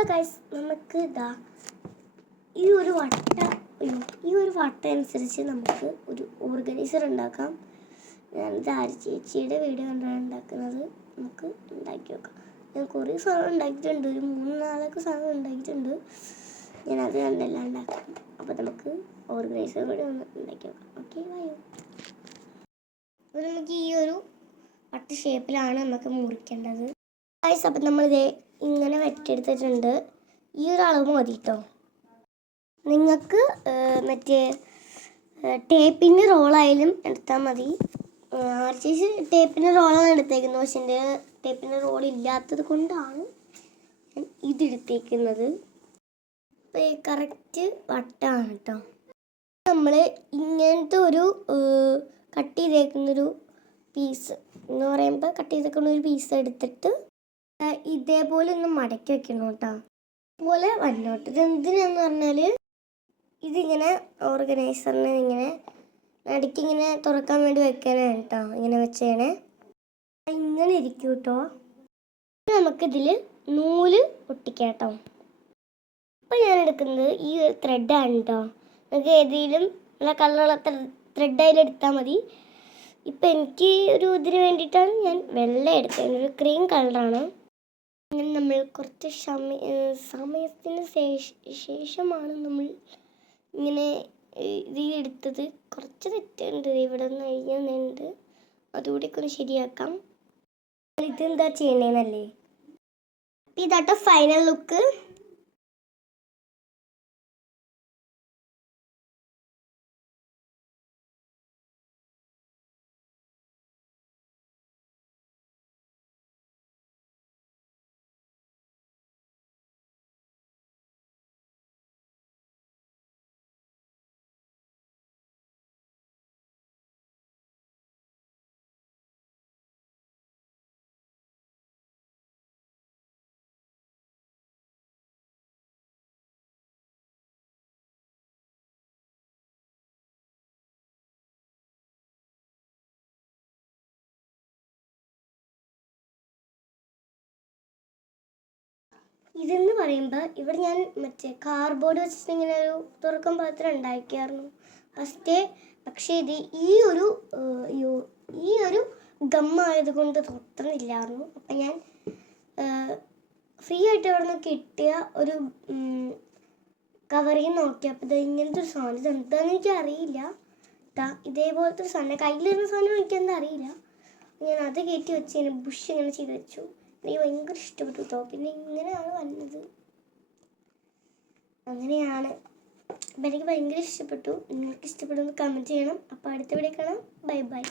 Hello guys, നമുക്ക് ഇതാ ഈ ഒരു വട്ട അനുസരിച്ച് നമുക്ക് ഒരു ഓർഗനൈസർ ഉണ്ടാക്കാം. ഞാനിത് ആര് ചേച്ചിയുടെ വീഡിയോ കണ്ടാണ് ഉണ്ടാക്കുന്നത്. നമുക്ക് ഉണ്ടാക്കി നോക്കാം. ഞാൻ കുറേ സാധനം ഉണ്ടാക്കിയിട്ടുണ്ട്, ഒരു 3-4 സാധനം ഉണ്ടാക്കിയിട്ടുണ്ട്. ഞാനത് കണ്ടെല്ലാം ഉണ്ടാക്കാം. അപ്പോൾ നമുക്ക് ഓർഗനൈസർ കൂടി ഒന്ന് ഉണ്ടാക്കി നോക്കാം. ഓക്കെ, വായോ. അപ്പോൾ നമുക്ക് ഈ ഒരു വട്ട ഷേപ്പിലാണ് നമുക്ക് മുറിക്കേണ്ടത് ഗൈസ്. അപ്പം നമ്മളിത് ഇങ്ങനെ വെട്ടിയെടുത്തിട്ടുണ്ട്. ഈ ഒരു അളവ് മതി കേട്ടോ. നിങ്ങൾക്ക് മറ്റേ ടേപ്പിൻ്റെ റോളായാലും എടുത്താൽ മതി. ആർച്ചേച്ചി ടേപ്പിൻ്റെ റോളാണ് എടുത്തേക്കുന്നത്. പക്ഷെ എൻ്റെ ടേപ്പിൻ്റെ റോൾ ഇല്ലാത്തത് കൊണ്ടാണ് ഞാൻ ഇതെടുത്തേക്കുന്നത്. അപ്പോൾ ഈ കറക്റ്റ് വട്ടമാണ് കേട്ടോ. നമ്മൾ ഇങ്ങനത്തെ ഒരു കട്ട് ചെയ്തേക്കുന്നൊരു പീസ് എന്ന് പറയുമ്പോൾ കട്ട് ചെയ്തേക്കുന്ന ഒരു പീസ് എടുത്തിട്ട് ഇതേപോലെ ഒന്ന് മടക്കി വെക്കണം കേട്ടോ. അതുപോലെ വന്നോട്ട്. ഇതെന്തിനാന്ന് പറഞ്ഞാൽ ഇതിങ്ങനെ ഓർഗനൈസറിന് ഇങ്ങനെ ഇടയ്ക്കിങ്ങനെ തുറക്കാൻ വേണ്ടി വെക്കാനാണ് കേട്ടോ. ഇങ്ങനെ വെച്ചേണേ ഇങ്ങനെ ഇരിക്കും കേട്ടോ. നമുക്കിതിൽ നൂല് ഒട്ടിക്കാം കേട്ടോ. ഇപ്പം ഞാൻ എടുക്കുന്നത് ഈ ഒരു ത്രെഡാണ് കേട്ടോ. നമുക്ക് ഏതെങ്കിലും നല്ല കളറുള്ള ത്രെഡായാലും എടുത്താൽ മതി. ഇപ്പം എനിക്ക് ഒരു ഇതിന് വേണ്ടിയിട്ടാണ് ഞാൻ വെള്ള എടുത്തത്. ഒരു ക്രീം കളറാണ്. അങ്ങനെ നമ്മൾ കുറച്ച് സമയത്തിന് ശേഷമാണ് നമ്മൾ ഇങ്ങനെ ഇത് എടുത്തത്. കുറച്ച് തെറ്റുണ്ട്, ഇവിടെ നിന്ന് കഴിയുന്നുണ്ട്. അതുകൂടിയൊക്കെ ഒന്ന് ശരിയാക്കാം. ഇതെന്താ ചെയ്യണേന്നല്ലേ. ഇതാട്ടോ ഫൈനൽ ലുക്ക്. ഇതെന്ന് പറയുമ്പോൾ ഇവിടെ ഞാൻ മറ്റേ കാർഡ്ബോർഡ് വെച്ചിട്ട് ഇങ്ങനെ ഒരു തുറക്കം പാത്രം ഉണ്ടാക്കിയായിരുന്നു ഫസ്റ്റ്. പക്ഷേ ഇത് ഈ ഒരു ഗമ്മായത് കൊണ്ട് തുറന്നില്ലായിരുന്നു. അപ്പം ഞാൻ ഫ്രീ ആയിട്ട് അവിടെ നിന്ന് കിട്ടിയ ഒരു കവറിൽ നോക്കിയപ്പോൾ ഇത് ഇങ്ങനത്തെ ഒരു സാധനം. ഇത് എന്താണെന്ന് എനിക്ക് അറിയില്ല. ഇതേപോലത്തെ ഒരു സാധനം കയ്യിലിരുന്ന സാധനം എനിക്കെന്താ അറിയില്ല. ഞാൻ അത് കയറ്റി വെച്ച് ഇങ്ങനെ ബുഷ് ഇങ്ങനെ ചെയ്ത് വെച്ചു. എനിക്ക് ഭയങ്കര ഇഷ്ടപ്പെട്ടു കേട്ടോ. പിന്നെ ഇങ്ങനെയാണ് വന്നത്. അങ്ങനെയാണ്. അപ്പം എനിക്ക് ഭയങ്കര ഇഷ്ടപ്പെട്ടു. നിങ്ങൾക്ക് ഇഷ്ടപ്പെടുമെന്ന് കമൻറ്റ് ചെയ്യണം. അപ്പോൾ അടുത്ത വീഡിയോ കാണാം. Bye bye.